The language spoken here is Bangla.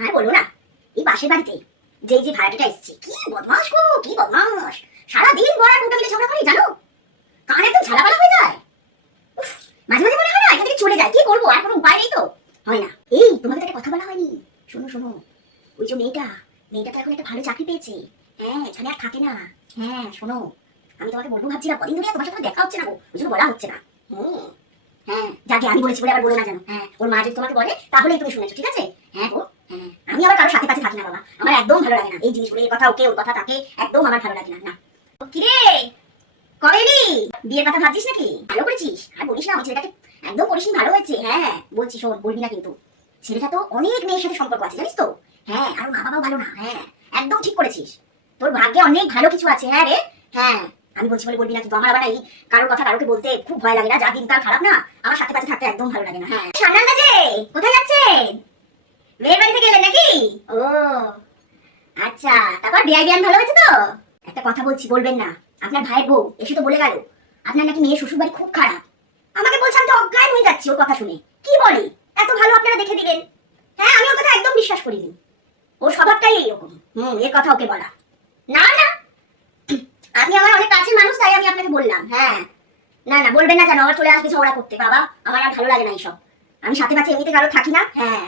হ্যাঁ বলো না। এই পাশের বাড়িতে যে ভাড়াটিটা এসছে, কি বদমাস গো, কি বদমাস। সারাদিন বড় আর মোটা মিলে ঝগড়া করে, জানো? কান একদম ঝালাপালা হয়ে যায়। উফ, মাঝে মাঝে মনে হয় না এখান থেকে চলে যায়, কি করবো, আর কোনো উপায় নেই তো। হয় না। এই তোমাকে তো একটা কথা বলা হয়নি, শোনো শোনো। ওই যে মেয়েটা তো এখন একটা ভালো চাকরি পেয়েছে। হ্যাঁ, এখানে আর থাকে না। হ্যাঁ শোনো, আমি তোমাকে বলবো ভাবছিলাম, কদিন ধরে তোমার সাথে দেখা হচ্ছে না গো, ওই জন্য বলা হচ্ছে না। হুম। হ্যাঁ যাকে আমি বলেছি বলে আবার বলো না জানো। হ্যাঁ, ওর মা যদি তোমাকে বলে তাহলেই তুমি শুনেছো, ঠিক আছে? হ্যাঁ গো। হ্যাঁ, আমি আবার কারোর সাথে পাশে থাকি না বাবা, আমার একদম ভালো লাগে না এই জিনিসগুলো, এই কথা ওকে ওর কথা তাকে, একদম আমার ভালো লাগে না। না কিরে, কবে এলি? বিয়ের কথা ভাবছিস নাকি? ভালো করেছিস, আর বলিস না, ওই ছেলেটাকে একদম করিসনি, ভালো হয়েছে। হ্যাঁ বলছি, শোন, বলবি না কিন্তু। ছেলেটা তো অনেক মেয়ের সাথে সম্পর্ক আছে, জানিস তো। হ্যাঁ, আর মা বাবাও ভালো না। হ্যাঁ, একদম ঠিক করেছিস, তোর ভাগ্যে অনেক ভালো কিছু আছে। হ্যাঁ রে। হ্যাঁ, আমি বলছি বলে বলবি না কিন্তু। আমার আবার এই কারোর কথা কারোকে বলতে খুব ভয় লাগে না, যা দিনকাল খারাপ না, আমার সাথে পাশে থাকতে একদম ভালো লাগে না। হ্যাঁ সান্নাল যে, কোথায় যাচ্ছেন? মেয়ের বাড়ি থেকে এলেন নাকি? ও আচ্ছা, তারপর বিয়ে বিয়ান ভালো হয়েছে তো? একটা কথা বলছি, বলবেন না। আপনার ভাইয়ের বউ এসে তো বলে গেল আপনার নাকি মেয়ের শ্বশুর বাড়ি খুব খারাপ। আমাকে বলছে, আমি তো অজ্ঞান হয়ে যাচ্ছি ওর কথা শুনে। কি বলে, এত ভালো আপনারা দেখে দিলেন? হ্যাঁ, আমি ওর কথা একদম বিশ্বাস করিনি। ওর স্বভাবটাই এইরকম। এর কথা ওকে বলা। না না, আপনি আমার অনেক কাছের মানুষ, তাই আমি আপনাকে বললাম। হ্যাঁ, না না, বলবেন না কেন, আবার চলে আসবে ঝগড়া করতে। বাবা, আমার আর ভালো লাগে না এইসব। আমি সাথে পাচ্ছে এমনিতে কারো থাকি না। হ্যাঁ।